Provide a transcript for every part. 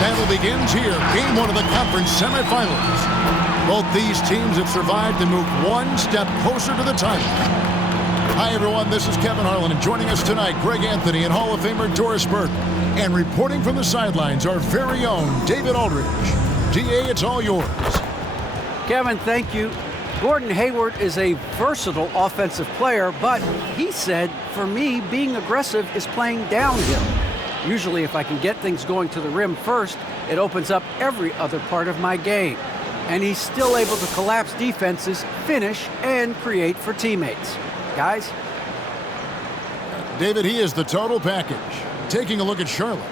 battle begins here. Game 1 of the conference semifinals. Both these teams have survived and moved one step closer to the title. Hi, everyone. This is Kevin Harlan, and joining us tonight, Greg Anthony and Hall of Famer Doris Burke. And reporting from the sidelines, our very own David Aldridge. DA, it's all yours. Kevin, thank you. Gordon Hayward is a versatile offensive player, but he said, for me, being aggressive is playing downhill. Usually, if I can get things going to the rim first, it opens up every other part of my game. And he's still able to collapse defenses, finish, and create for teammates. Guys? David, he is the total package. Taking a look at Charlotte.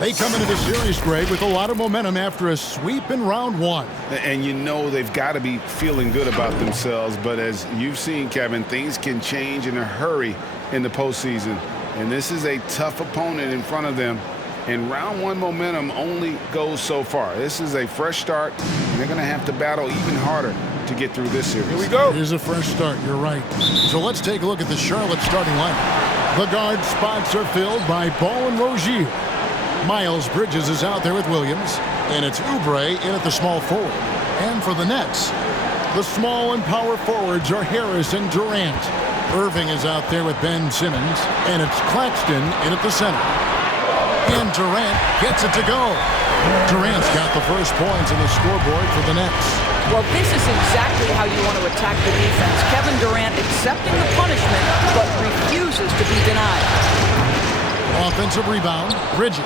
They come into the series, Greg, with a lot of momentum after a sweep in round 1. And you know they've got to be feeling good about themselves. But as you've seen, Kevin, things can change in a hurry in the postseason. And this is a tough opponent in front of them. And round 1 momentum only goes so far. This is a fresh start, and they're going to have to battle even harder to get through this series. Here we go. It is a fresh start, you're right. So let's take a look at the Charlotte starting lineup. The guard spots are filled by Ball and Rozier. Miles Bridges is out there with Williams, and it's Oubre in at the small forward. And for the Nets, the small and power forwards are Harris and Durant. Irving is out there with Ben Simmons, and it's Claxton in at the center. And Durant gets it to go. Durant's got the first points in the scoreboard for the Nets. Well, this is exactly how you want to attack the defense. Kevin Durant accepting the punishment, but refuses to be denied. Offensive rebound, Bridges.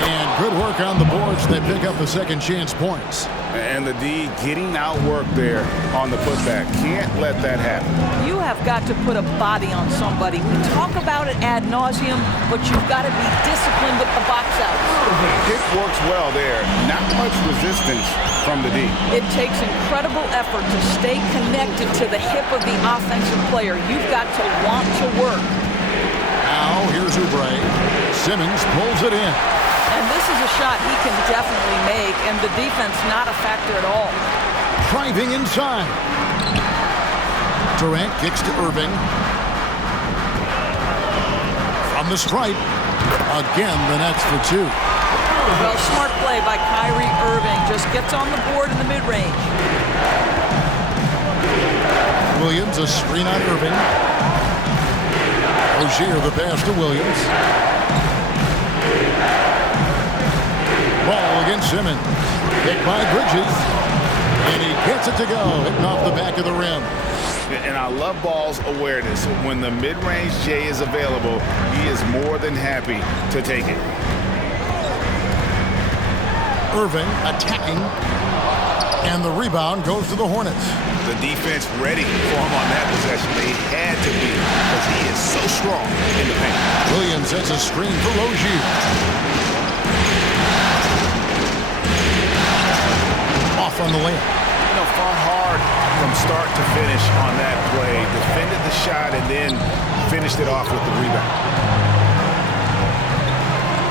And good work on the boards. They pick up the second chance points. And the D getting outworked there on the putback. Can't let that happen. You have got to put a body on somebody. We talk about it ad nauseum, but you've got to be disciplined with the box outs. Kick works well there. Not much resistance from the D. It takes incredible effort to stay connected to the hip of the offensive player. You've got to want to work. Now, here's Oubre. Simmons pulls it in. And this is a shot he can definitely make, and the defense not a factor at all. Driving inside. Durant kicks to Irving. From the stripe. Again, the Nets for 2. Well, smart play by Kyrie Irving. Just gets on the board in the mid-range. Williams, a screen on Irving. Rozier, the pass to Williams. Ball against Simmons. Hit by Bridges. And he gets it to go. Hitting off the back of the rim. And I love Ball's awareness. When the mid-range J is available, he is more than happy to take it. Irving attacking. And the rebound goes to the Hornets. The defense ready for him on that possession. They had to be, because he is so strong in the paint. Williams sets a screen for Rozier. Off on the layup. You know, fought hard from start to finish on that play. Defended the shot and then finished it off with the rebound.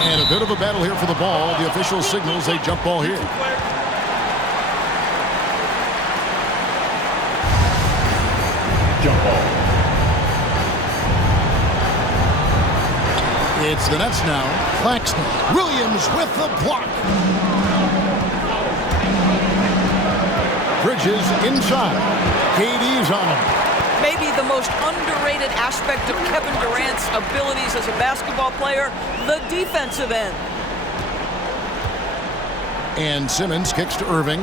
And a bit of a battle here for the ball. The official signals a jump ball here. Jump ball. It's the Nets now. Claxton. Williams with the block. Bridges inside. KD's on him. Maybe the most underrated aspect of Kevin Durant's abilities as a basketball player, the defensive end. And Simmons kicks to Irving.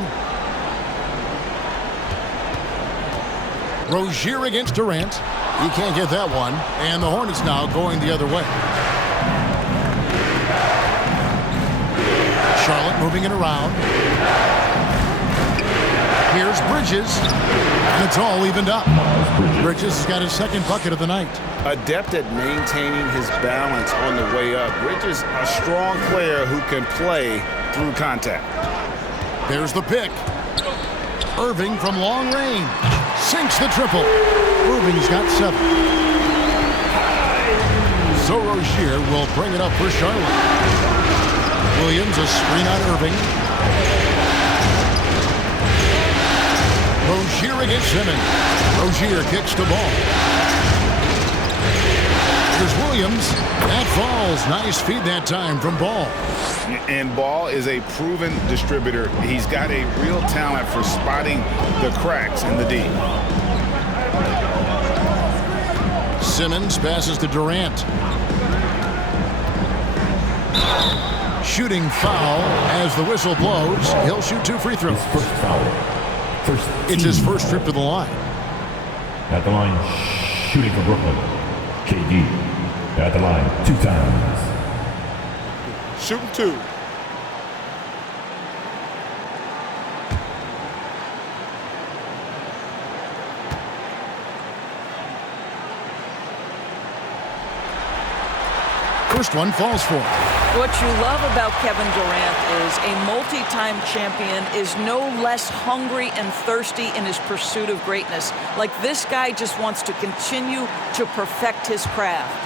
Rozier against Durant. He can't get that one. And the Hornets now going the other way. Charlotte moving it around. Here's Bridges. And it's all evened up. Bridges has got his second bucket of the night. Adept at maintaining his balance on the way up. Bridges, a strong player who can play through contact. There's the pick. Irving from long range. Sinks the triple. Irving's got 7. So Rozier will bring it up for Charlotte. Williams, a screen on Irving. Rozier against Simmons. Rozier kicks the ball. Here's Williams. That falls. Nice feed that time from Ball. And Ball is a proven distributor. He's got a real talent for spotting the cracks in the D. Simmons passes to Durant. Shooting foul as the whistle blows. He'll shoot 2 free throws. His first foul. It's his first trip to the line. At the line, shooting for Brooklyn. KD. At the line 2 times. Shooting 2. First one falls for him. What you love about Kevin Durant is a multi-time champion is no less hungry and thirsty in his pursuit of greatness. Like this guy just wants to continue to perfect his craft.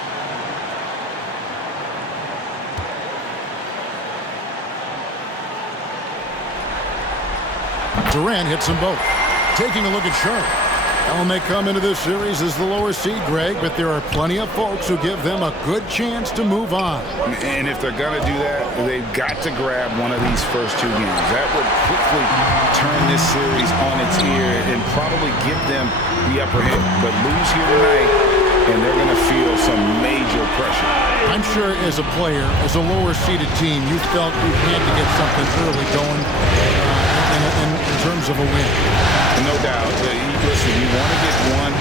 Durant hits them both. Taking a look at Charlotte. Well, they come into this series as the lower seed, Greg, but there are plenty of folks who give them a good chance to move on. And if they're going to do that, they've got to grab one of these first 2 games. That would quickly turn this series on its ear and probably give them the upper hand. But lose here tonight, and they're going to feel some major pressure. I'm sure as a player, as a lower-seeded team, you felt you had to get something early going in terms of a win. No doubt. Listen, you want to get one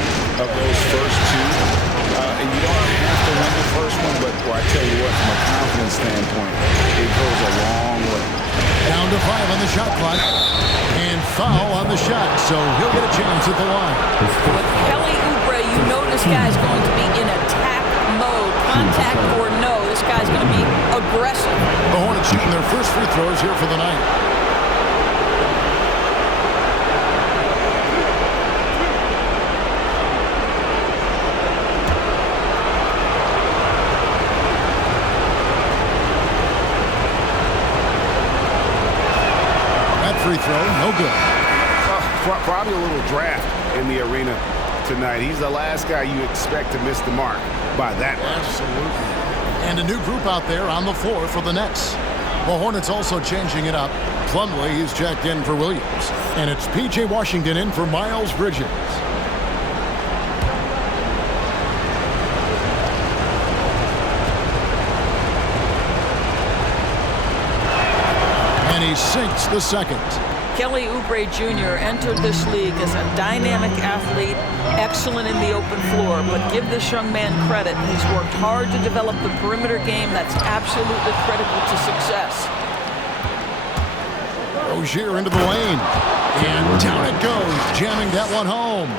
of those first 2, and you don't have to win the first one, but I tell you what, from a confidence standpoint, it goes a long way. Down to 5 on the shot clock, and foul on the shot, so he'll get a chance at the line. With Kelly Oubre, you know this guy's going to be in attack mode. Contact or no, this guy's going to be aggressive. The Hornets shooting their first free throws here for the night. Free throw, no good. Probably a little draft in the arena tonight. He's the last guy you expect to miss the mark by that much. Absolutely. And a new group out there on the floor for the Nets. The Hornets also changing it up. Plumlee, he's checked in for Williams. And it's P.J. Washington in for Miles Bridges. And he sinks the second. Kelly Oubre Jr. entered this league as a dynamic athlete, excellent in the open floor, but give this young man credit. He's worked hard to develop the perimeter game that's absolutely critical to success. Rozier into the lane, and down it goes, jamming that one home.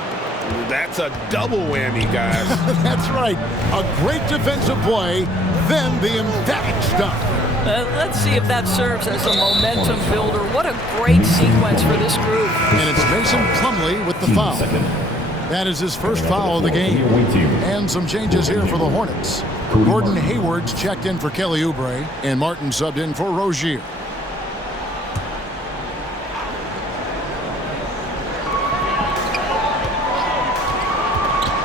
That's a double whammy, guys. That's right. A great defensive play, then the emphatic stuff. Let's see if that serves as a momentum builder. What a great sequence for this group. And it's Mason Plumlee with the foul. That is his first foul of the game. And some changes here for the Hornets. Gordon Hayward's checked in for Kelly Oubre, and Martin subbed in for Rozier.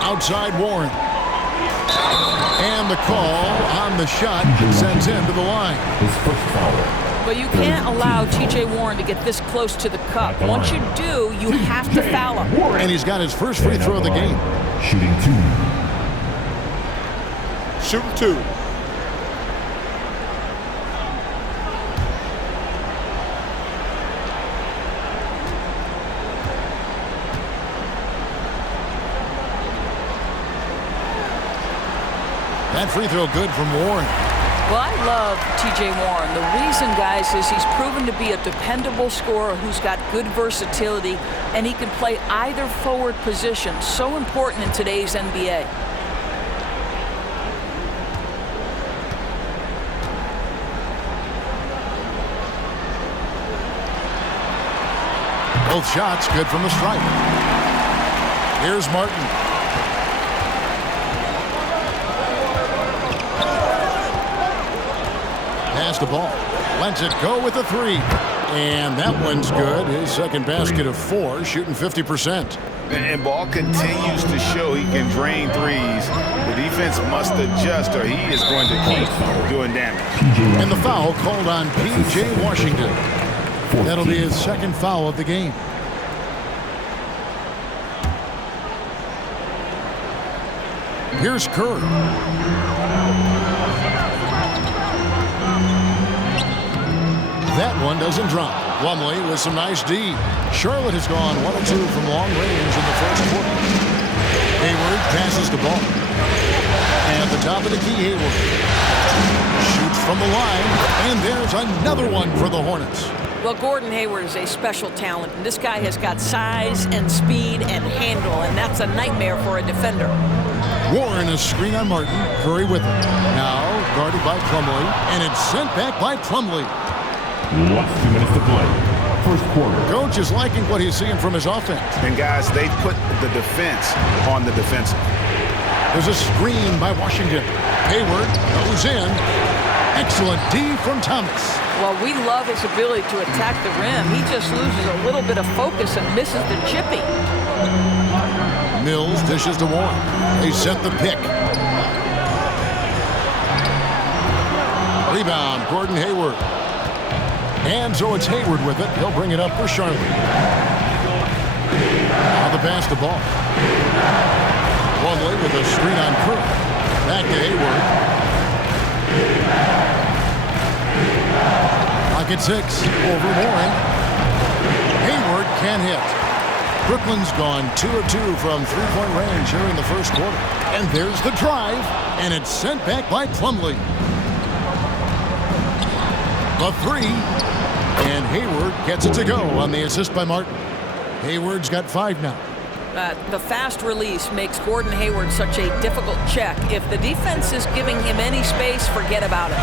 Outside Warren. And the call on the shot sends him to the line. But you can't allow T.J. Warren to get this close to the cup. Once you do, you have to foul him. And he's got his first free throw of the game. Shooting 2. Shooting 2. That free throw good from Warren. Well, I love T.J. Warren. The reason, guys, is he's proven to be a dependable scorer who's got good versatility, and he can play either forward position. So important in today's NBA. Both shots good from the stripe. Here's Martin. Pass the ball. Lets it go with a 3. And that one's good. His second basket of 4, shooting 50%. And Ball continues to show he can drain threes. The defense must adjust or he is going to keep doing damage. And the foul called on P.J. Washington. That'll be his second foul of the game. Here's Curry. That one doesn't drop. Plumlee with some nice D. Charlotte has gone 1 of 2 from long range in the first quarter. Hayward passes the ball. And at the top of the key, Hayward shoots from the line. And there's another one for the Hornets. Well, Gordon Hayward is a special talent. And this guy has got size and speed and handle, and that's a nightmare for a defender. Warren, a screen on Martin. Curry with him. Now guarded by Plumlee. And it's sent back by Plumlee. Last 2 minutes to play. First quarter. Coach is liking what he's seeing from his offense. And guys, they put the defense on the defensive. There's a screen by Washington. Hayward goes in. Excellent D from Thomas. Well, we love his ability to attack the rim. He just loses a little bit of focus and misses the chippy. Mills dishes to Warren. They set the pick. Rebound, Gordon Hayward. And so it's Hayward with it. He'll bring it up for Charlotte. Now the pass to Ball. Plumlee with a screen on Curry. Back to Hayward. Pocket 6 over Warren. Hayward can't hit. Brooklyn's gone 2 of 2 from three-point range here in the first quarter. And there's the drive. And it's sent back by Plumlee. The 3. And Hayward gets it to go on the assist by Martin. Hayward's got 5 now. The fast release makes Gordon Hayward such a difficult check. If the defense is giving him any space, forget about it.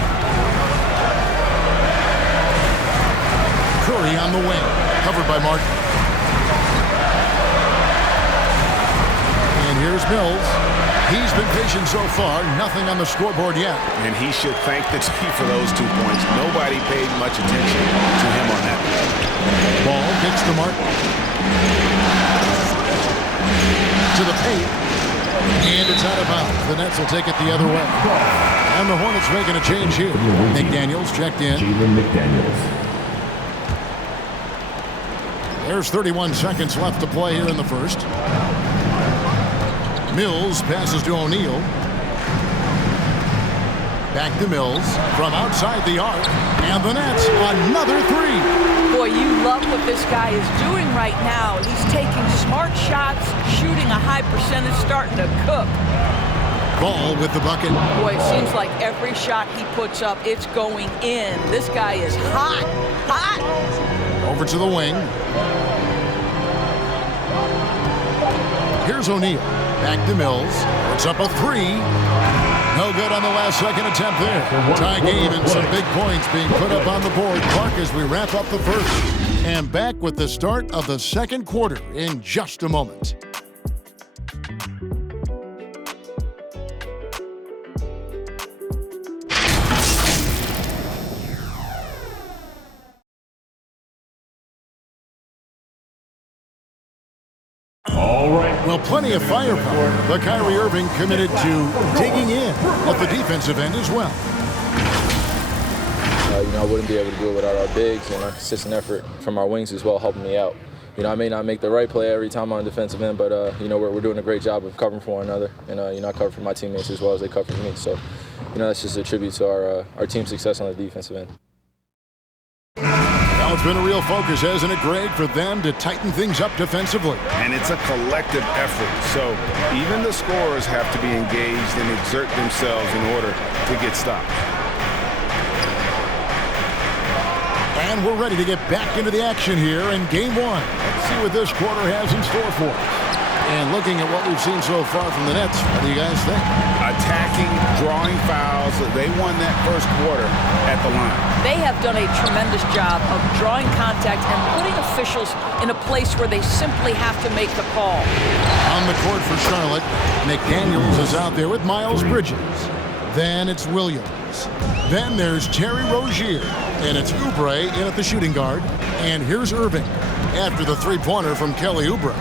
Curry on the wing, covered by Martin. And here's Mills. He's been patient so far, nothing on the scoreboard yet. And he should thank the team for those 2 points. Nobody paid much attention to him on that. Ball gets to Martin. To the paint. And it's out of bounds. The Nets will take it the other way. And the Hornets making a change here. McDaniels checked in. Jalen McDaniels. There's 31 seconds left to play here in the first. Mills passes to O'Neal. Back to Mills from outside the arc. And the Nets, another 3. Boy, you love what this guy is doing right now. He's taking smart shots, shooting a high percentage, starting to cook. Ball with the bucket. Boy, it seems like every shot he puts up, it's going in. This guy is hot, hot. Over to the wing. Here's O'Neal. Back to Mills. It's up a 3. No good on the last second attempt there. Tie game and some big points being put up on the board. Clark as we wrap up the first. And back with the start of the second quarter in just a moment. Well, plenty of firepower, but Kyrie Irving committed to digging in at the defensive end as well. I wouldn't be able to do it without our bigs and our consistent effort from our wings as well, helping me out. I may not make the right play every time on the defensive end, but we're doing a great job of covering for one another, and I cover for my teammates as well as they cover for me. So, that's just a tribute to our team's success on the defensive end. Now it's been a real focus, hasn't it, Greg, for them to tighten things up defensively. And it's a collective effort. So even the scorers have to be engaged and exert themselves in order to get stopped. And we're ready to get back into the action here in Game 1. Let's see what this quarter has in store for us. And looking at what we've seen so far from the Nets, what do you guys think? Attacking, drawing fouls. They won that first quarter at the line. They have done a tremendous job of drawing contact and putting officials in a place where they simply have to make the call. On the court for Charlotte, McDaniels is out there with Miles Bridges. Then it's Williams. Then there's Terry Rozier. And it's Oubre in at the shooting guard. And here's Irving after the three-pointer from Kelly Oubre.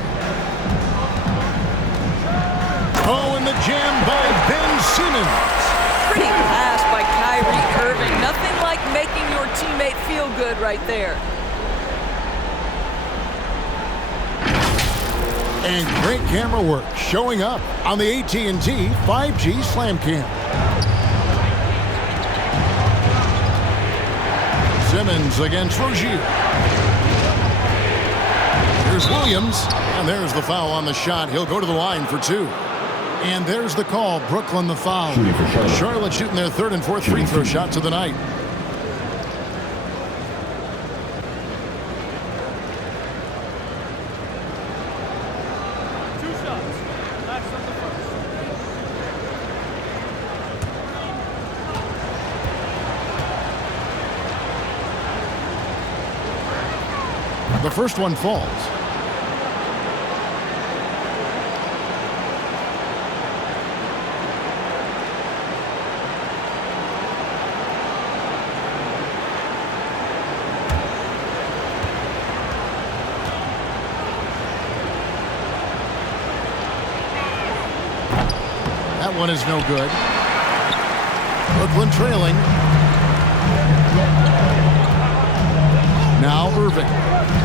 jammed by Ben Simmons. Pretty pass by Kyrie Irving. Nothing like making your teammate feel good right there. And great camera work showing up on the AT&T 5G Slam Cam. Simmons against Rozier. Here's Williams, and there's the foul on the shot. He'll go to the line for 2. And there's the call. Brooklyn the foul. Charlotte shooting their 3rd and 4th free throw shots of the night. The first one falls. That one is no good. Brooklyn trailing. Now Irving.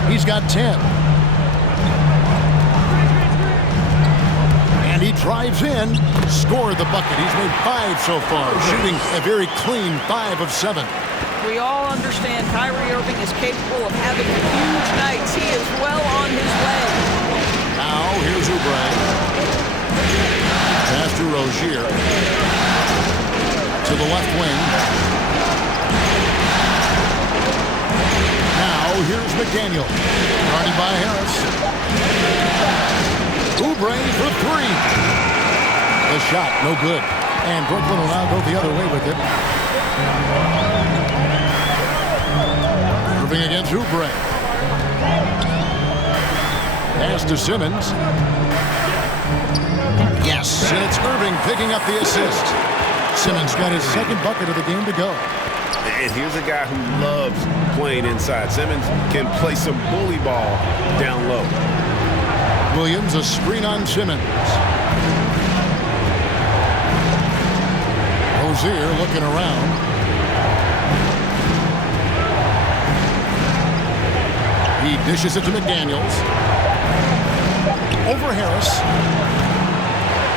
He's got 10. And he drives in, scored the bucket. He's made 5 so far, shooting a very clean 5 of 7. We all understand Kyrie Irving is capable of having huge nights. He is well on his way. Now here's Oubre. Pass to Rozier. To the left wing. Now here's McDaniel. Guarded by Harris. Oubre for 3. The shot, no good. And Brooklyn will now go the other way with it. Irving against Oubre. Pass to Simmons. Yes, and it's Irving picking up the assist. Simmons got his 2nd bucket of the game to go. And here's a guy who loves playing inside. Simmons can play some bully ball down low. Williams, a screen on Simmons. Rozier looking around. He dishes it to McDaniels. Over Harris.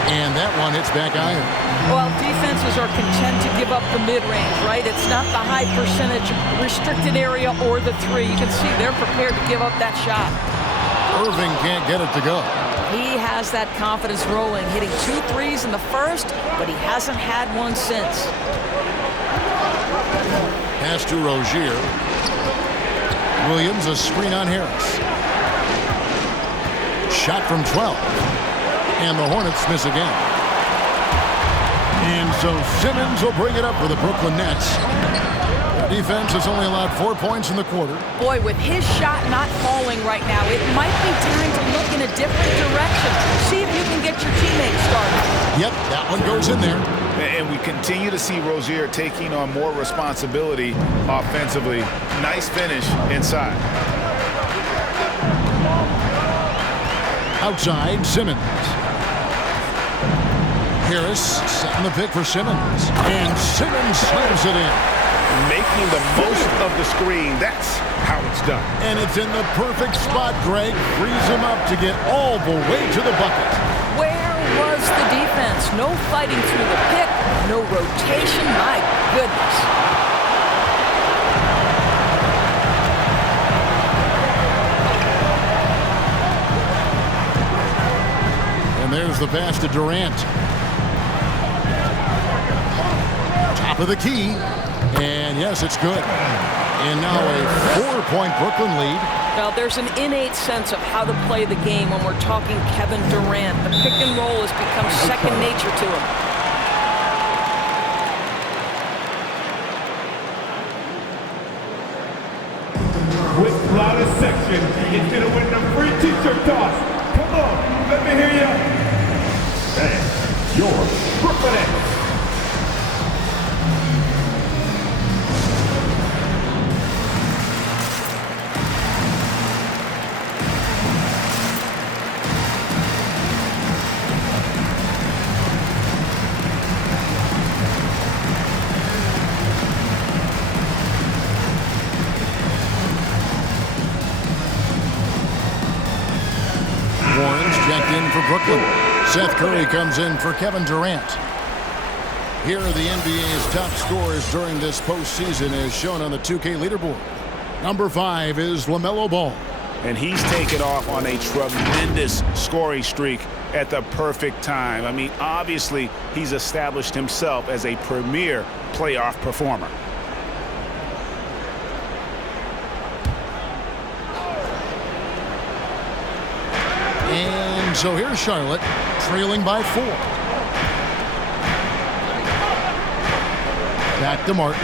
And that one hits back iron. Well, defenses are content to give up the mid-range, right? It's not the high percentage restricted area or the 3. You can see they're prepared to give up that shot. Irving can't get it to go. He has that confidence rolling, hitting 2 threes in the first, but he hasn't had one since. Pass to Rozier. Williams, a screen on Harris. Shot from 12. And the Hornets miss again. And so Simmons will bring it up for the Brooklyn Nets. The defense has only allowed 4 points in the quarter. Boy, with his shot not falling right now, it might be time to look in a different direction. See if you can get your teammates started. Yep, that one goes in there. And we continue to see Rozier taking on more responsibility offensively. Nice finish inside. Outside, Simmons. Harris setting the pick for Simmons. And Simmons slams it in. Making the most of the screen. That's how it's done. And it's in the perfect spot, Greg. Frees him up to get all the way to the bucket. Where was the defense? No fighting through the pick, no rotation. My goodness. And there's the pass to Durant. Top of the key. And yes, it's good. And now a 4-point Brooklyn lead. Now, there's an innate sense of how to play the game when we're talking Kevin Durant. The pick and roll has become second nature to him. With loudest section, is going to win the free t-shirt toss. Come on, let me hear you. And your Brooklyn Nets. for Brooklyn. Seth Curry comes in for Kevin Durant. Here are the NBA's top scorers during this postseason as shown on the 2K leaderboard. Number 5 is LaMelo Ball. And he's taken off on a tremendous scoring streak at the perfect time. I mean, obviously, he's established himself as a premier playoff performer. And so here's Charlotte, trailing by 4. Back to Martin.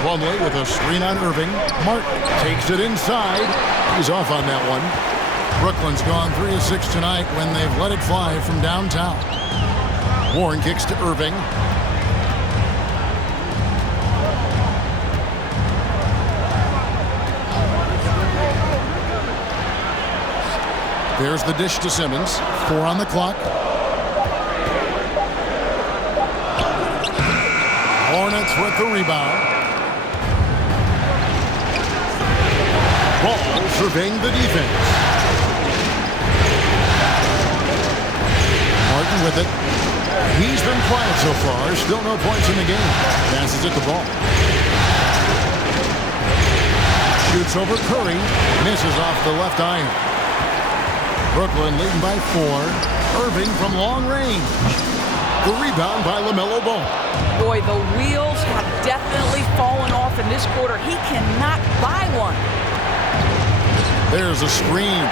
Plumlee with a screen on Irving. Martin takes it inside. He's off on that one. Brooklyn's gone 3 of 6 tonight when they've let it fly from downtown. Warren kicks to Irving. There's the dish to Simmons. 4 on the clock. Hornets with the rebound. Ball surveying the defense. Martin with it. He's been quiet so far. Still no points in the game. Passes it the ball. Shoots over Curry. Misses off the left iron. Brooklyn leading by 4. Irving from long range. The rebound by LaMelo Ball. Boy, the wheels have definitely fallen off in this quarter. He cannot buy one. There's a screen.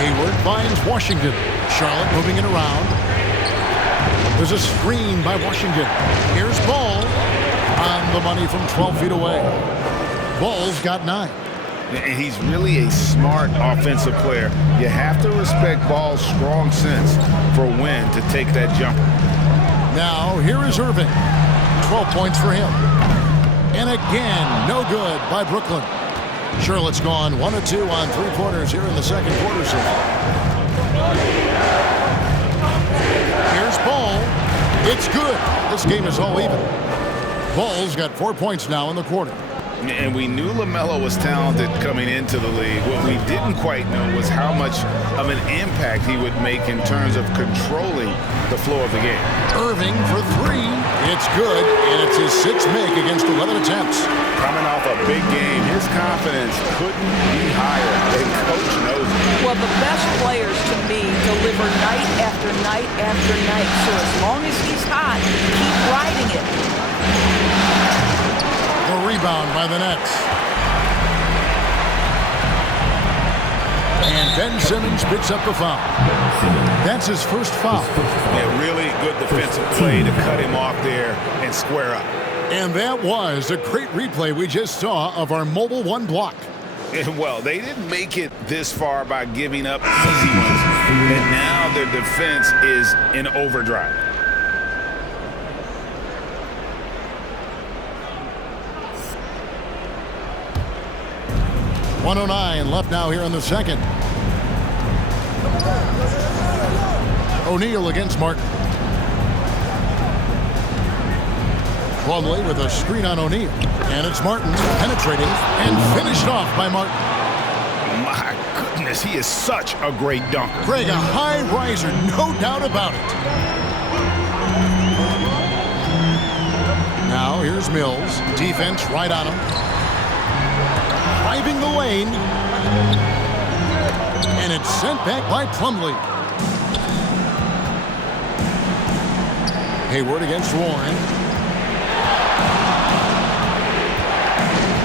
Hayward finds Washington. Charlotte moving it around. There's a screen by Washington. Here's Ball on the money from 12 feet away. Ball's got 9. And he's really a smart offensive player. You have to respect Ball's strong sense for when to take that jumper. Now, here is Irving. 12 points for him. And again, no good by Brooklyn. Charlotte's gone 1 of 2 on 3 quarters here in the second quarter so far. Here's Ball. It's good. This game is all even. Ball's got 4 points now in the quarter. And we knew LaMelo was talented coming into the league. What we didn't quite know was how much of an impact he would make in terms of controlling the flow of the game. Irving for 3. It's good, and it's his 6th make against 11 attempts. Coming off a big game, his confidence couldn't be higher, and coach knows it. Well, the best players to me deliver night after night after night. So as long as he's hot, keep riding it. The rebound by the Nets. And Ben Simmons picks up the foul. That's his first foul. Yeah, really good defensive play to cut him off there and square up. And that was a great replay we just saw of our mobile 1 block. And well, they didn't make it this far by giving up easy ones. And now their defense is in overdrive. .109 left now here in the second. O'Neal against Martin. Plumlee with a screen on O'Neal. And it's Martin penetrating and finished off by Martin. My goodness, he is such a great dunker. Greg, a high riser, no doubt about it. Now here's Mills. Defense right on him. Driving the lane. And it's sent back by Plumlee. Hayward against Warren.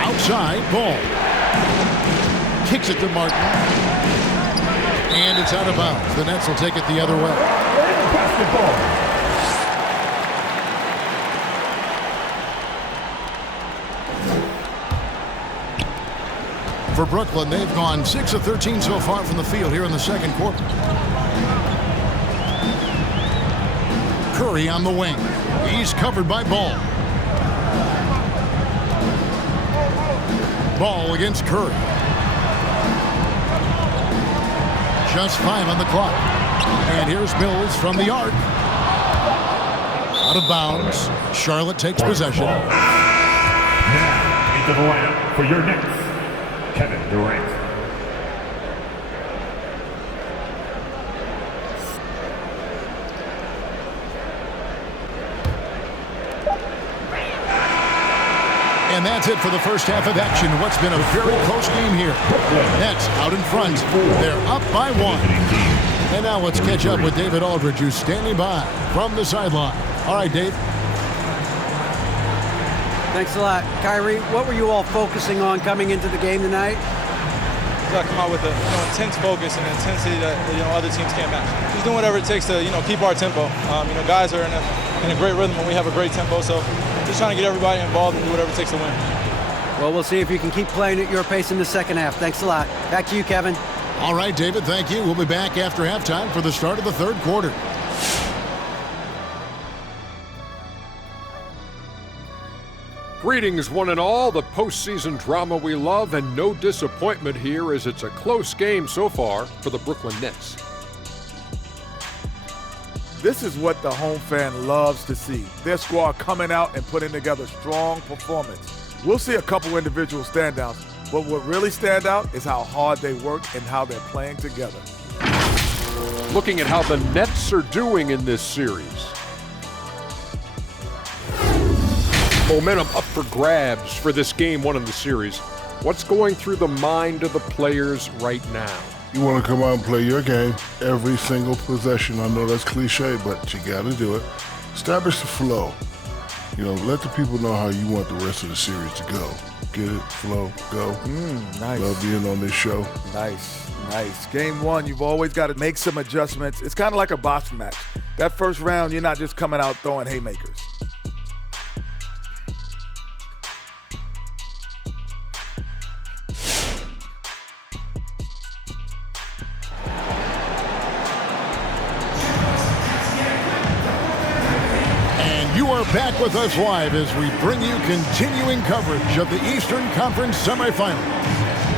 Outside, Ball. Kicks it to Martin. And it's out of bounds. The Nets will take it the other way. Basketball. For Brooklyn, they've gone 6 of 13 so far from the field here in the second quarter. Curry on the wing. He's covered by Ball. Ball against Curry. Just 5 on the clock. And here's Mills from the arc. Out of bounds. Charlotte takes possession. Now into the lineup for your Knicks, Kevin Durant. And that's it for the first half of action. What's been a very close game here. Nets out in front. They're up by 1. And now let's catch up with David Aldridge, who's standing by from the sideline. All right, Dave. Thanks a lot. Kyrie, what were you all focusing on coming into the game tonight? I come out with an intense focus and intensity that other teams can't match. Just doing whatever it takes to keep our tempo. Guys are in a great rhythm when we have a great tempo, so just trying to get everybody involved and do whatever it takes to win. Well, we'll see if you can keep playing at your pace in the second half. Thanks a lot. Back to you, Kevin. All right, David, thank you. We'll be back after halftime for the start of the third quarter. Greetings, one and all. The postseason drama we love, and no disappointment here as it's a close game so far for the Brooklyn Nets. This is what the home fan loves to see. Their squad coming out and putting together strong performance. We'll see a couple individual standouts, but what really stand out is how hard they work and how they're playing together. Looking at how the Nets are doing in this series. Momentum up for grabs for this game one of the series. What's going through the mind of the players right now? You want to come out and play your game every single possession. I know that's cliche, but you got to do it. Establish the flow. Let the people know how you want the rest of the series to go. Get it, flow, go. Nice. Love being on this show. Nice. Game one, you've always got to make some adjustments. It's kind of like a boxing match. That first round, you're not just coming out throwing haymakers. Back with us live as we bring you continuing coverage of the Eastern Conference semifinal.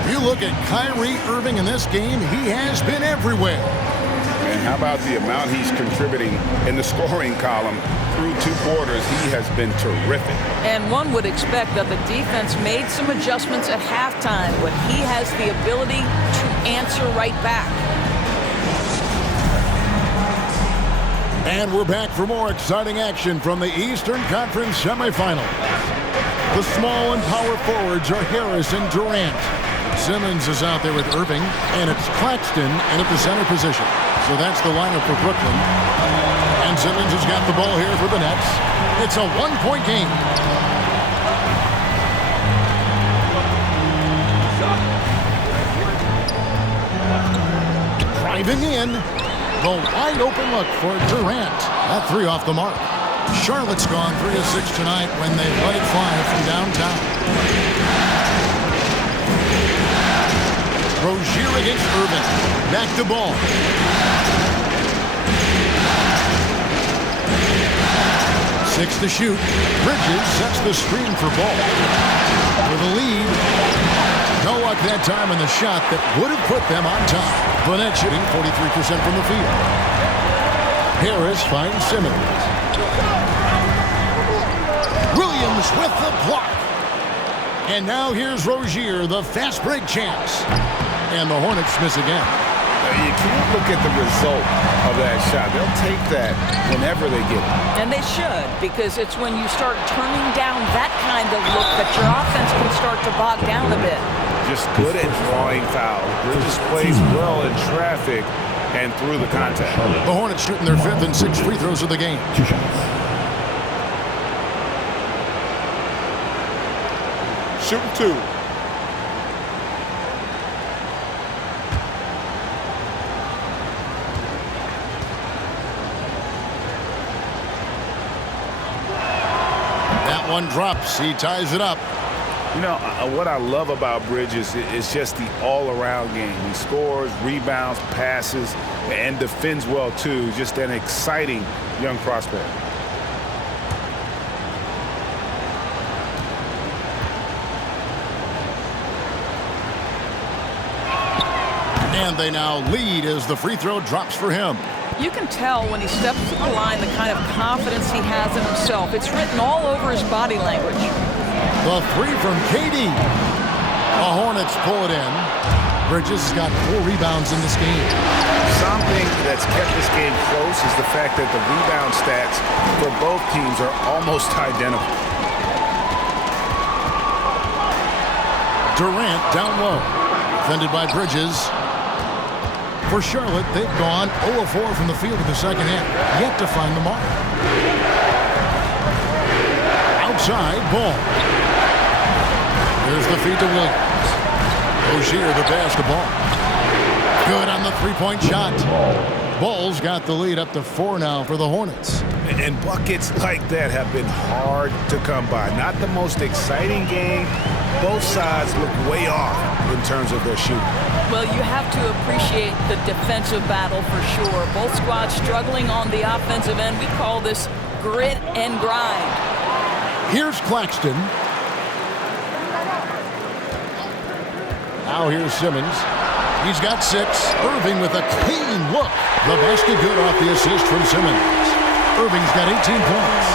You look at Kyrie Irving in this game, he has been everywhere. And how about the amount he's contributing in the scoring column through 2 quarters? He has been terrific. And one would expect that the defense made some adjustments at halftime, but he has the ability to answer right back. And we're back for more exciting action from the Eastern Conference semifinals. The small and power forwards are Harris and Durant. Simmons is out there with Irving, and it's Claxton in at the center position. So that's the lineup for Brooklyn. And Simmons has got the ball here for the Nets. It's a 1-point game. Driving in. The wide open look for Durant. That 3 off the mark. Charlotte's gone 3 of 6 tonight when they let it fly from downtown. Rozier against Irving. Back to ball. 6 to shoot. Bridges sets the screen for ball. With a lead. No luck that time in the shot that would have put them on top. The Nets shooting 43% from the field. Harris finds Simmons. Williams with the block. And now here's Rozier, the fast break chance. And the Hornets miss again. You can't look at the result of that shot. They'll take that whenever they get it. And they should, because it's when you start turning down that kind of look that your offense can start to bog down a bit. Just good at drawing fouls. Bridges plays well in traffic and through the contact. The Hornets shooting their 5th and 6th free throws of the game. 2 shots. Shooting 2. That one drops. He ties it up. What I love about Bridges is just the all-around game. He scores, rebounds, passes, and defends well, too. Just an exciting young prospect. And they now lead as the free throw drops for him. You can tell when he steps to the line the kind of confidence he has in himself. It's written all over his body language. The 3 from KD. The Hornets pull it in. Bridges has got 4 rebounds in this game. Something that's kept this game close is the fact that the rebound stats for both teams are almost identical. Durant down low. Defended by Bridges. For Charlotte, they've gone 0-4 from the field in the second half. Yet to find the mark. Outside, Ball. There's the feed to Williams. Rozier the pass to Ball. Good on the three-point shot. Ball's got the lead up to 4 now for the Hornets. And buckets like that have been hard to come by. Not the most exciting game. Both sides look way off in terms of their shooting. Well, you have to appreciate the defensive battle for sure. Both squads struggling on the offensive end. We call this grit and grind. Here's Claxton. Now here's Simmons. He's got 6. Irving with a clean look. The basket good off the assist from Simmons. Irving's got 18 points.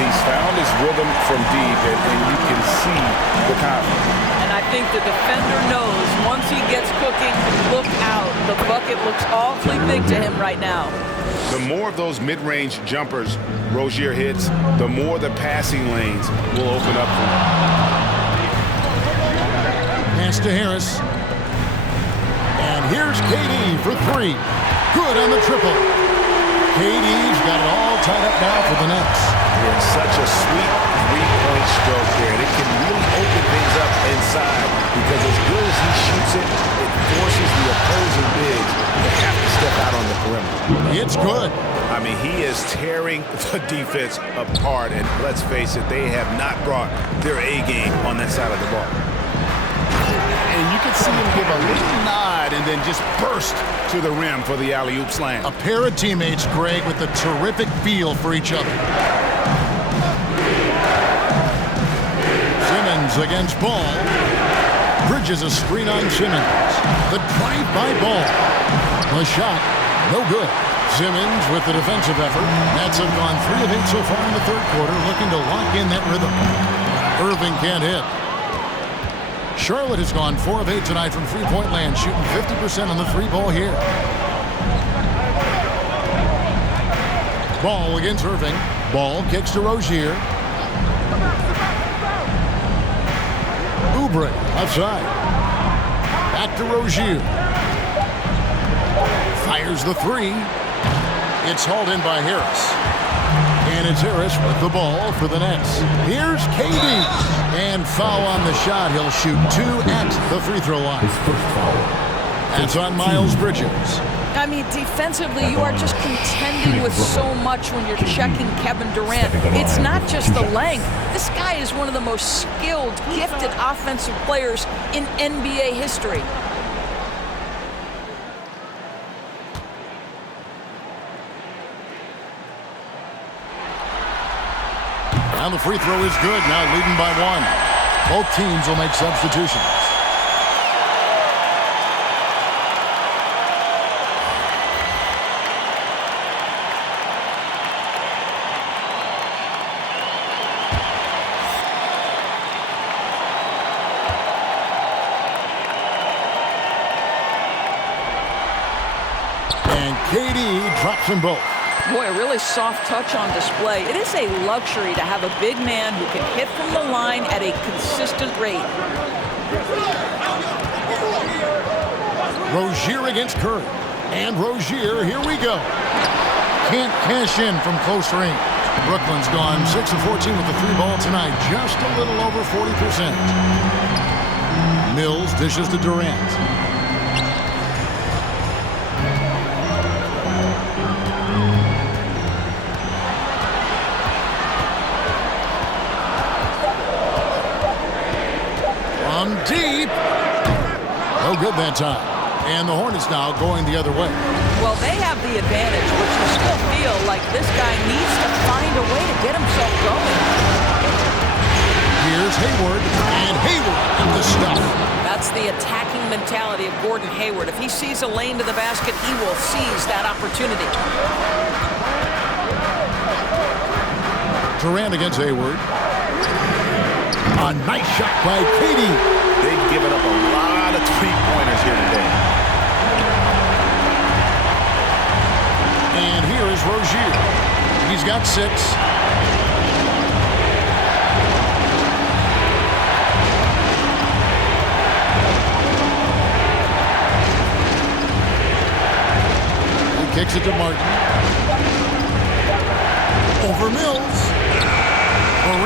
He's found his rhythm from deep, and you can see the confidence. And I think the defender knows once he gets cooking, look out. The bucket looks awfully big to him right now. The more of those mid-range jumpers Rozier hits, the more the passing lanes will open up for him. Pass to Harris. And here's KD for 3. Good on the triple. KD's got it all tied up now for the Nets. It's such a sweet three-point stroke there. It can really open things up inside because as good as he shoots it, it forces the opposing bigs to have to step out on the perimeter. It's good. I mean, he is tearing the defense apart, and let's face it, they have not brought their A game on that side of the ball. And you can see him give a little nod and then just burst to the rim for the alley-oop slam. A pair of teammates, Greg, with a terrific feel for each other. Simmons against Ball. Bridges a screen on Simmons. The drive by Ball. The shot, no good. Simmons with the defensive effort. Nets have gone 3 of 8 so far in the third quarter, looking to lock in that rhythm. Irving can't hit. Charlotte has gone 4 of 8 tonight from three-point land, shooting 50% on the 3-ball here. Ball against Irving. Ball kicks to Rozier. Oubre outside. Back to Rozier. Fires the 3. It's hauled in by Harris. And it's Harris with the ball for the Nets. Here's KD. And foul on the shot. He'll shoot 2 at the free throw line. That's on Miles Bridges. I mean, defensively, you are just contending with so much when you're checking Kevin Durant. It's not just the length. This guy is one of the most skilled, gifted offensive players in NBA history. And the free throw is good, now leading by 1. Both teams will make substitutions. And KD drops them both. Boy, a really soft touch on display. It is a luxury to have a big man who can hit from the line at a consistent rate. Rozier against Curry. And Rozier, here we go. Can't cash in from close range. Brooklyn's gone 6 of 14 with the 3-ball tonight, just a little over 40%. Mills dishes to Durant. Deep. No good that time. And the Hornets now going the other way. Well, they have the advantage, but you still feel like this guy needs to find a way to get himself going. Here's Hayward, and Hayward in the stuff. That's the attacking mentality of Gordon Hayward. If he sees a lane to the basket, he will seize that opportunity. Durant against Hayward. A nice shot by KD. They've given up a lot of three-pointers here today. And here is Rozier. He's got 6. Kicks it to Martin. Over Mills. A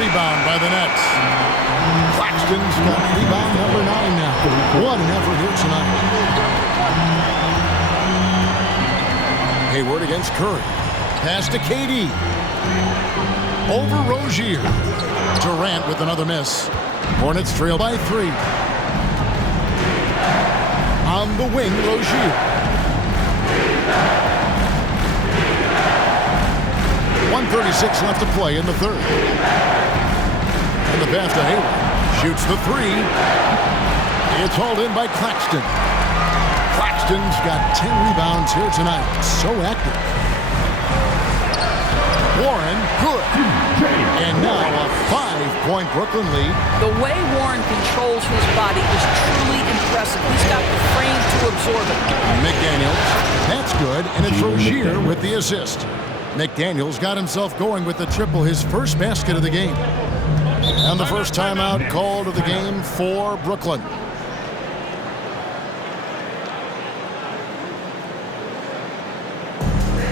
rebound by the Nets. Claxton's got rebound number 9 now. What an effort here tonight. Hayward against Curry. Pass to KD. Over Rozier. Durant with another miss. Hornets trail by 3. On the wing, Rozier. 1:36 left to play in the third. And the pass to Hayward. Shoots the 3. It's hauled in by Claxton. Claxton's got 10 rebounds here tonight. So active. Warren, good. And now a 5-point Brooklyn lead. The way Warren controls his body is truly impressive. He's got the frame to absorb it. McDaniels, that's good, and it's Rozier with the assist. McDaniels got himself going with the triple, his first basket of the game. And the first timeout called of the game for Brooklyn.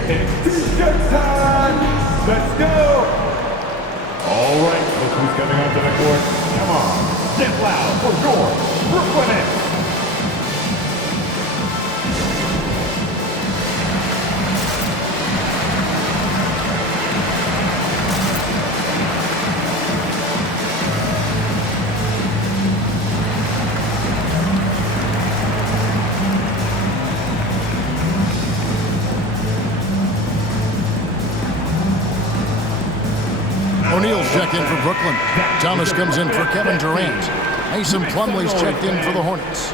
It's t-shirt time! Let's go! All right, look who's coming onto the court. Come on, get loud for your Brooklyn Nets! O'Neal's checked in for Brooklyn. Thomas comes in for Kevin Durant. Mason Plumlee's checked in for the Hornets.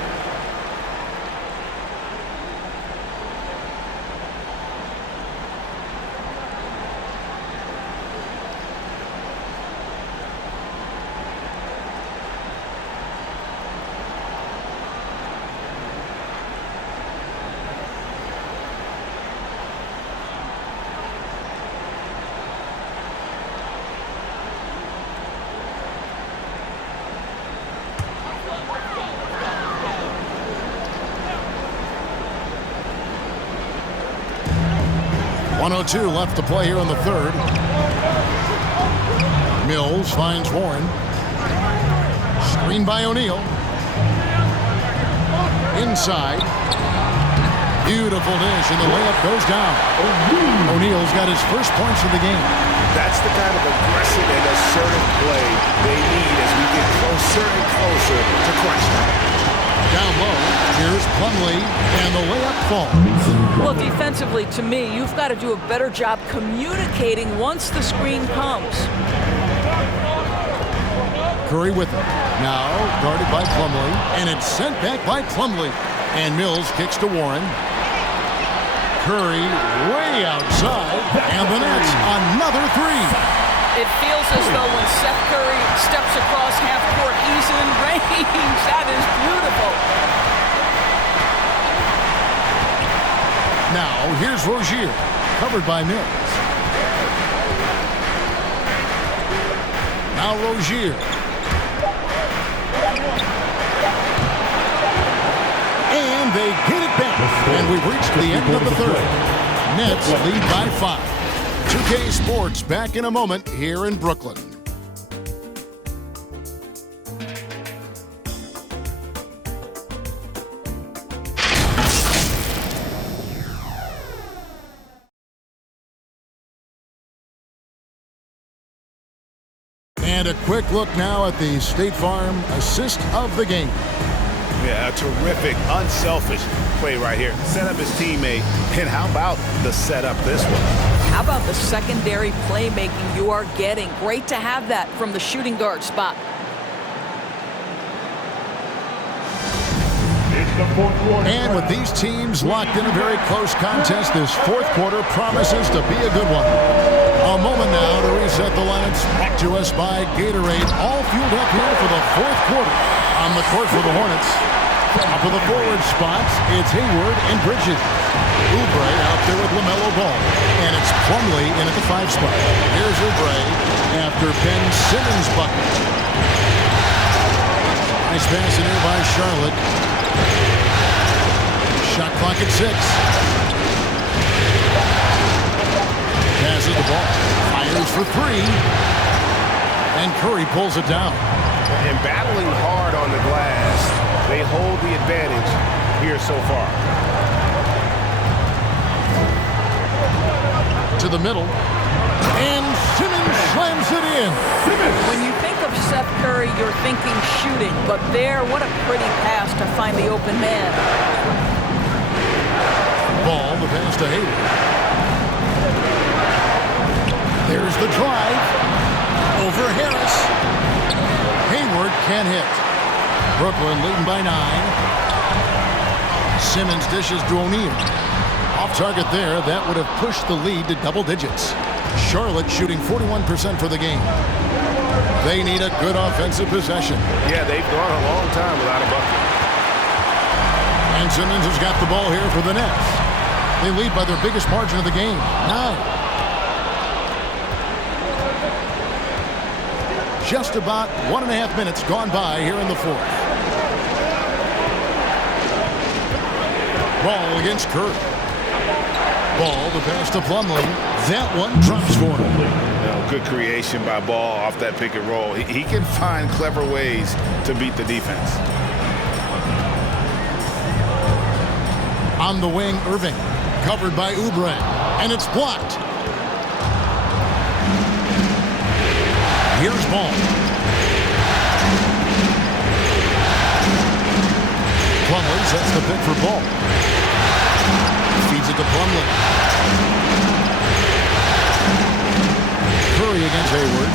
.102 left to play here in the third. Mills finds Warren. Screen by O'Neal. Inside. Beautiful dish, and the layup goes down. O'Neal's got his first points of the game. That's the kind of aggressive and assertive play they need as we get closer and closer to crunch time. Down low, here's Plumlee, and the layup falls. Well, defensively, to me, you've got to do a better job communicating once the screen comes. Curry with it. Now guarded by Plumlee, and it's sent back by Plumlee. And Mills kicks to Warren. Curry way outside, and the Nets another 3. It feels as though when Seth Curry steps across half court, he's in range. That is beautiful. Now here's Rozier, covered by Mills. Now Rozier. And they get it back. And we've reached the end of the third. Nets lead by 5. 2K Sports back in a moment here in Brooklyn. And a quick look now at the State Farm assist of the game. Yeah, a terrific, unselfish play right here. Set up his teammate, and how about the setup this one? How about the secondary playmaking you are getting? Great to have that from the shooting guard spot. And with these teams locked in a very close contest, this fourth quarter promises to be a good one. A moment now to reset the lineups, brought to us by Gatorade, all fueled up here for the fourth quarter. On the court for the Hornets. Top of the forward spots, it's Hayward and Bridges. Oubre out there with LaMelo Ball. And it's Plumlee in at the 5 spot. Here's Oubre after Ben Simmons' bucket. Nice pass in here by Charlotte. Shot clock at 6. passes the ball. Fires for three. And Curry pulls it down. And battling hard on the glass, they hold the advantage here so far. To the middle. And Simmons slams it in. When you think of Seth Curry, you're thinking shooting. But there, what a pretty pass to find the open man. Ball, the pass to Hayward. There's the drive. Over Harris. Hayward can't hit. Brooklyn leading by 9. Simmons dishes to O'Neal. Off target there, that would have pushed the lead to double digits. Charlotte shooting 41% for the game. They need a good offensive possession. Yeah, they've gone a long time without a bucket. And Simmons has got the ball here for the Nets. They lead by their biggest margin of the game, 9. Just about 1.5 minutes gone by here in the fourth. Ball against Curry. Ball, the pass to Plumlee. That one drops for him. Good creation by Ball off that pick and roll. He can find clever ways to beat the defense. On the wing, Irving. Covered by Oubre. And it's blocked. Here's Ball. Plumlee sets the pick for Ball. Feeds it to Plumlee. Curry against Hayward.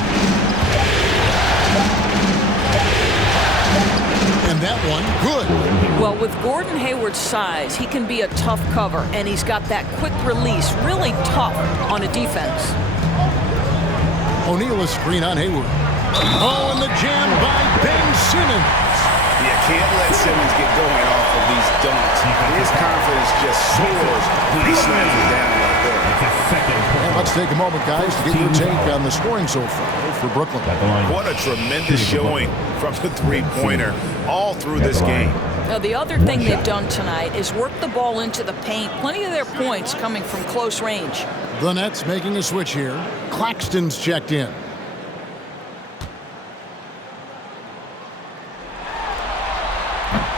And that one, good. Well, with Gordon Hayward's size, he can be a tough cover, and he's got that quick release, really tough on a defense. O'Neal is screen on Hayward. Oh, and the jam by Ben Simmons. You can't let Simmons get going off of these dunks. His confidence just soars when he slams it down like that. And let's take a moment, guys, to get your take on the scoring so far for Brooklyn. What a tremendous showing from the three-pointer all through this game. Now, the other thing they've done tonight is work the ball into the paint. Plenty of their points coming from close range. The Nets making a switch here. Claxton's checked in.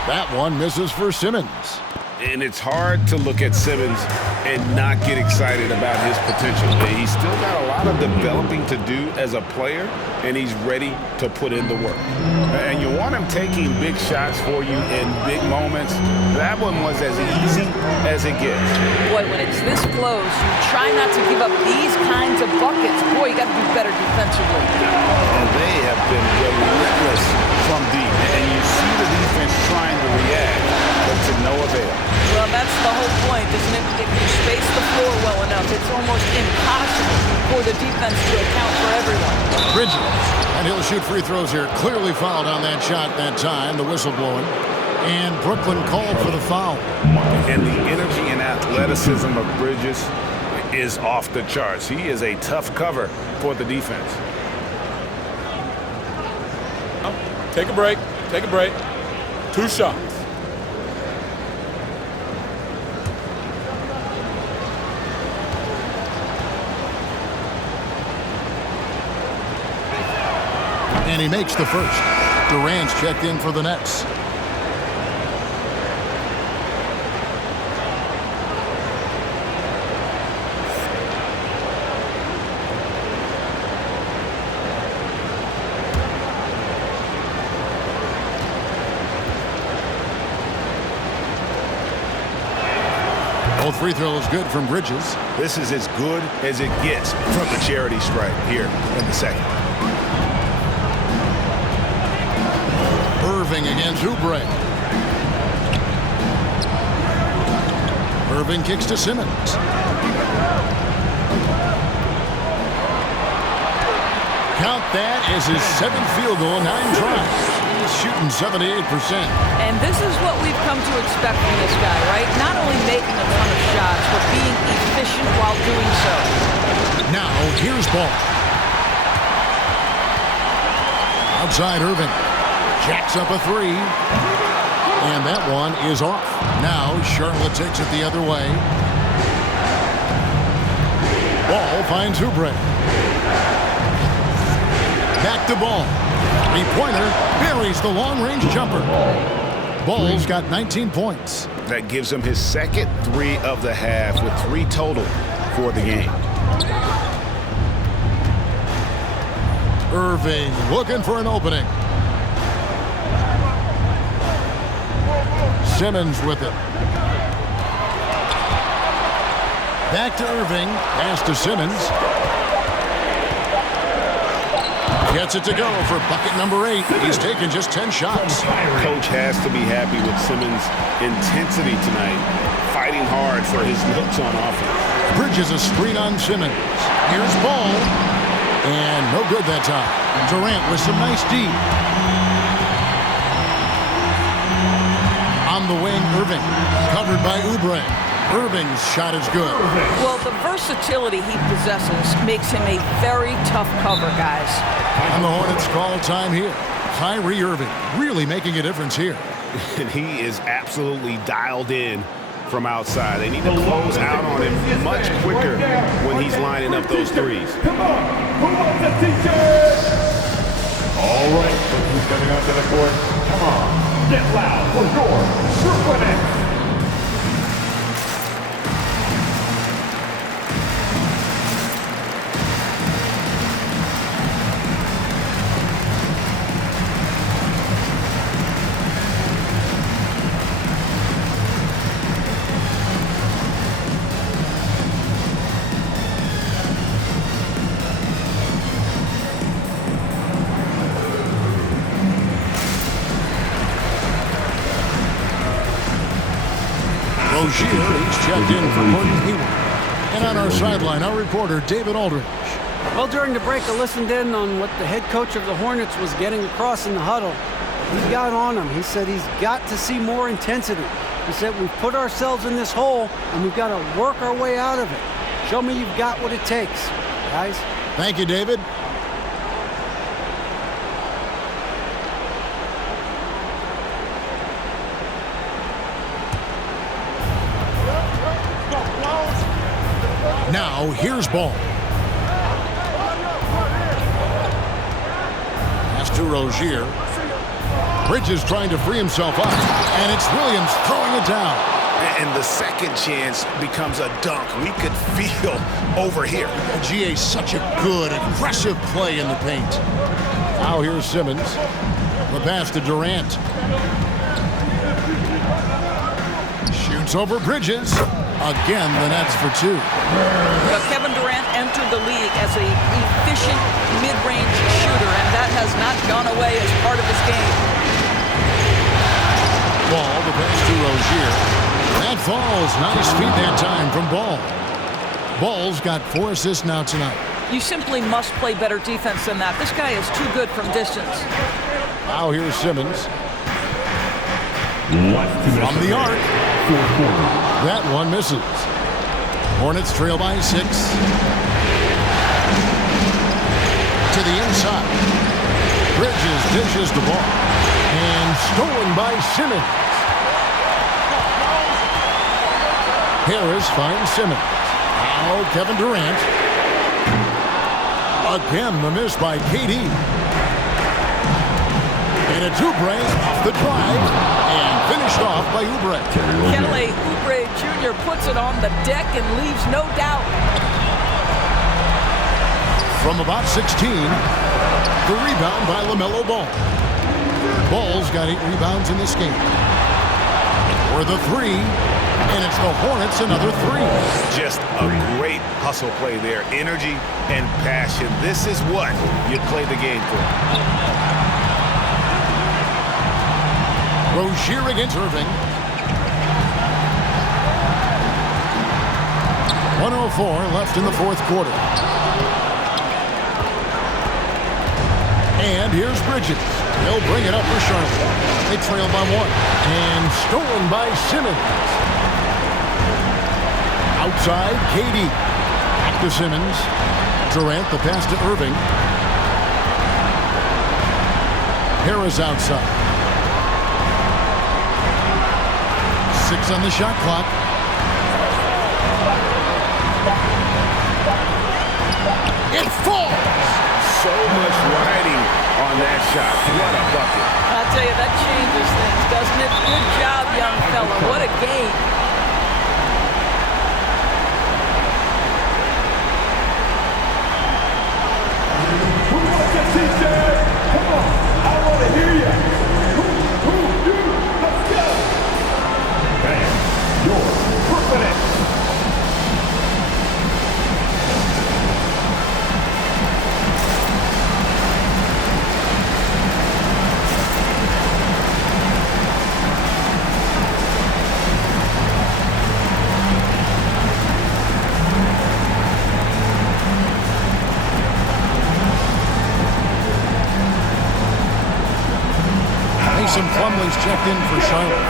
That one misses for Simmons. And it's hard to look at Simmons and not get excited about his potential. He's still got a lot of developing to do as a player, and he's ready to put in the work. And you want him taking big shots for you in big moments. That one was as easy as it gets. Boy, when it's this close, you try not to give up these kinds of buckets. Boy, you got to do better defensively. And they have been relentless from deep. And you see the defense trying to react, but to no avail. Well, that's the whole point, isn't it? If you space the floor well enough, it's almost impossible for the defense to account for everyone. Bridges, and he'll shoot free throws here. Clearly fouled on that shot that time, the whistle blowing. And Brooklyn called for the foul. And the energy and athleticism of Bridges is off the charts. He is a tough cover for the defense. Take a break. Take a break. 2 shots. And he makes the first. Durant's checked in for the Nets. Both free throws good from Bridges. This is as good as it gets from the charity stripe here in the second. Irving against Oubre. Irving kicks to Simmons. Count that as his 7th field goal, 9 tries. He's shooting 78%. And this is what we've come to expect from this guy, right? Not only making a ton of shots, but being efficient while doing so. Now, here's Ball. Outside Irving. Jacks up a 3. And that one is off. Now, Charlotte takes it the other way. Ball finds Oubre. Back to Ball. Three-pointer buries the long-range jumper. Ball's got 19 points. That gives him his second 3 of the half with 3 total for the game. Irving looking for an opening. Simmons with it. Back to Irving. Pass to Simmons. Gets it to go for bucket number 8. He's taken just 10 shots. Coach has to be happy with Simmons' intensity tonight, fighting hard for his looks on offense. Bridges a screen on Simmons. Here's Ball. And no good that time. Durant with some nice D. On the wing, Irving. Covered by Oubre. Irving's shot is good. Well, the versatility he possesses makes him a very tough cover, guys. And the Hornets call time here. Kyrie Irving really making a difference here. And he is absolutely dialed in from outside. They need to close out on him much quicker when he's lining up those threes. Come on, who wants a t-shirt? All right, who's coming out to the court? Come on, get loud for your Brooklyn Nets. Rozier, he's checked in for Gordon Hayward. And on our sideline, our reporter, David Aldridge. Well, during the break, I listened in on what the head coach of the Hornets was getting across in the huddle. He got on him. He said he's got to see more intensity. He said we've put ourselves in this hole, and we've got to work our way out of it. Show me you've got what it takes, guys. Thank you, David. Now, here's Ball. Pass to Rozier. Bridges trying to free himself up. And it's Williams throwing it down. And the second chance becomes a dunk. We could feel over here. GA's such a good, aggressive play in the paint. Now here's Simmons. The pass to Durant. Shoots over Bridges. Again, the Nets for 2. But Kevin Durant entered the league as an efficient mid-range shooter, and that has not gone away as part of his game. Ball, the pass to Rozier. That falls. Nice feed that time from Ball. Ball's got 4 assists now tonight. You simply must play better defense than that. This guy is too good from distance. Now here's Simmons. From the arc. That one misses. Hornets trail by 6. To the inside. Bridges dishes the ball. And stolen by Simmons. Harris finds Simmons. Now Kevin Durant. Again, the miss by KD. And it's Oubre off the drive and finished off by Oubre. Kelly Oubre Jr. puts it on the deck and leaves no doubt. From about 16, the rebound by LaMelo Ball. Ball's got 8 rebounds in this game. For the 3, and it's the Hornets another 3. Just a great hustle play there. Energy and passion. This is what you play the game for. Rozier against Irving. 1:04 left in the 4th quarter. And here's Bridges. They'll bring it up for Charlotte. They trail by 1. And stolen by Simmons. Outside, KD. Back to Simmons. Durant, the pass to Irving. Harris outside. 6 on the shot clock. It falls. So much riding on that shot. What a bucket. I'll tell you, that changes things, doesn't it? Good job, young fella. What a game. Who wants a t-shirt? Come on, I want to hear you. Who, you, let's go. Bam, you're Brooklyn. Mason Plumlee's checked in for Charlotte.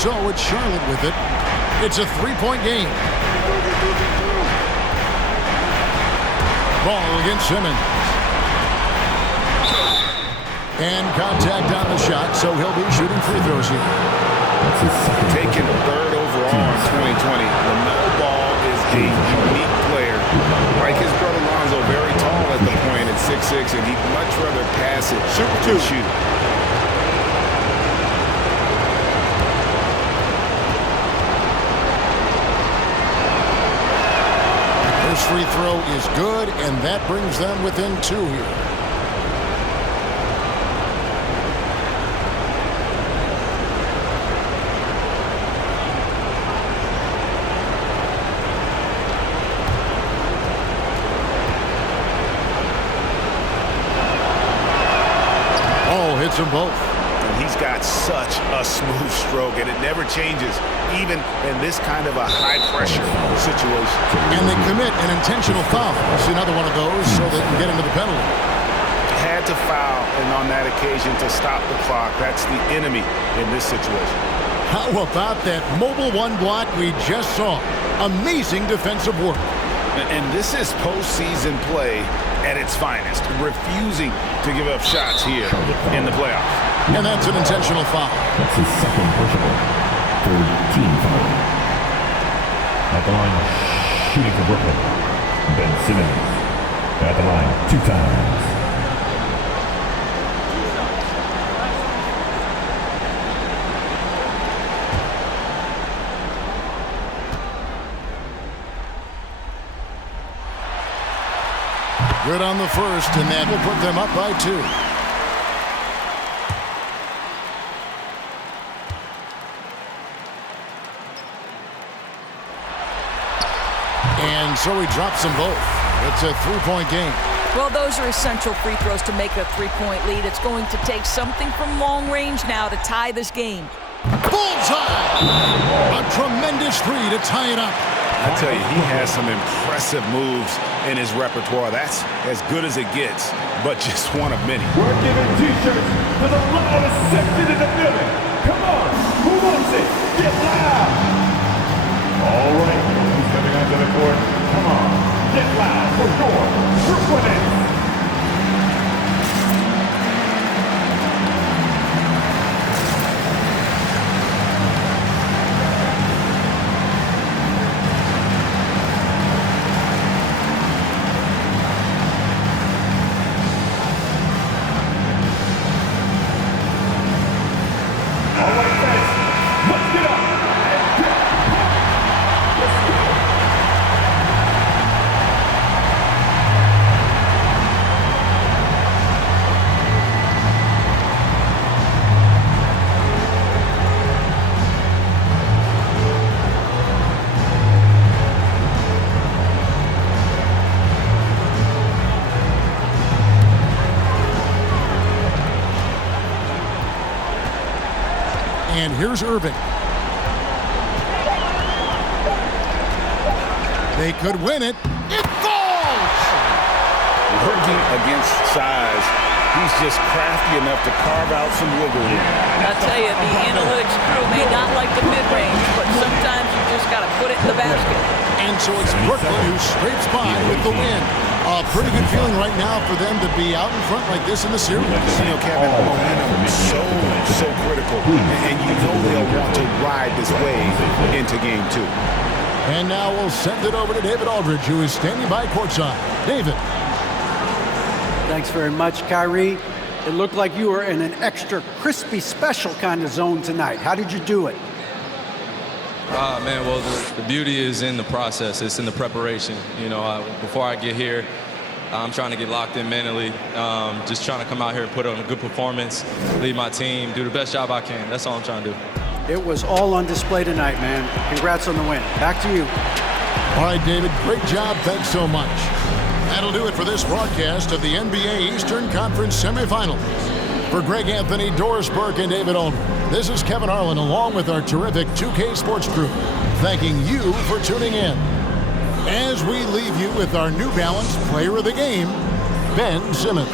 So it's Charlotte with it. It's a three-point game. Ball against Simmons. And contact on the shot, so he'll be shooting free throws here. Taken third overall in 2020. LaMelo Ball is a unique player. Like his brother Lonzo, very tall at the point at 6'6", and he'd much rather pass it than shoot it. First free throw is good, and that brings them within 2 here. Oh, hits them both. He's got such a smooth stroke, and it never changes, even in this kind of a high-pressure situation. And they commit an intentional foul. It's another one of those so they can get into the penalty. Had to foul, and on that occasion to stop the clock. That's the enemy in this situation. How about that mobile one block we just saw? Amazing defensive work. And this is postseason play at its finest, refusing to give up shots here in the playoffs. And that's an intentional foul. That's his second personal. Third team foul. At the line, shooting for Brooklyn, Ben Simmons. At the line, 2 times. Good on the first, and that will put them up by 2. And so he drops them both. It's a 3-point game. Well, those are essential free throws to make a 3-point lead. It's going to take something from long range now to tie this game. Bullseye! A tremendous 3 to tie it up. I tell you, he has some impressive moves in his repertoire. That's as good as it gets, but just one of many. We're giving t-shirts to the loudest section in the building. Come on, who wants it? Get loud! All right, who's coming onto the court? Come on, get loud for your Brooklyn. And here's Irving. They could win it. It falls! working against size, he's just crafty enough to carve out some wiggle room. I tell you, the analytics crew may not like the mid-range, but sometimes you just got to put it in the basket. And so it's Brooklyn who scrapes by with the win. A pretty good feeling right now for them to be out in front like this in the series. You know, Kevin, momentum is so critical, and you know they'll want to ride this wave into game 2. And now we'll send it over to David Aldridge, who is standing by courtside. David. Thanks very much, Kyrie. It looked like you were in an extra crispy special kind of zone tonight. How did you do it? Man, well, the beauty is in the process. It's in the preparation. You know, before I get here, I'm trying to get locked in mentally, just trying to come out here and put on a good performance, lead my team, do the best job I can. That's all I'm trying to do. It was all on display tonight, man. Congrats on the win. Back to you. All right, David, great job. Thanks so much. That'll do it for this broadcast of the NBA Eastern Conference semifinals. For Greg Anthony, Doris Burke, and David Aldridge, this is Kevin Harlan along with our terrific 2K Sports crew, thanking you for tuning in. As we leave you with our New Balance Player of the Game, Ben Simmons.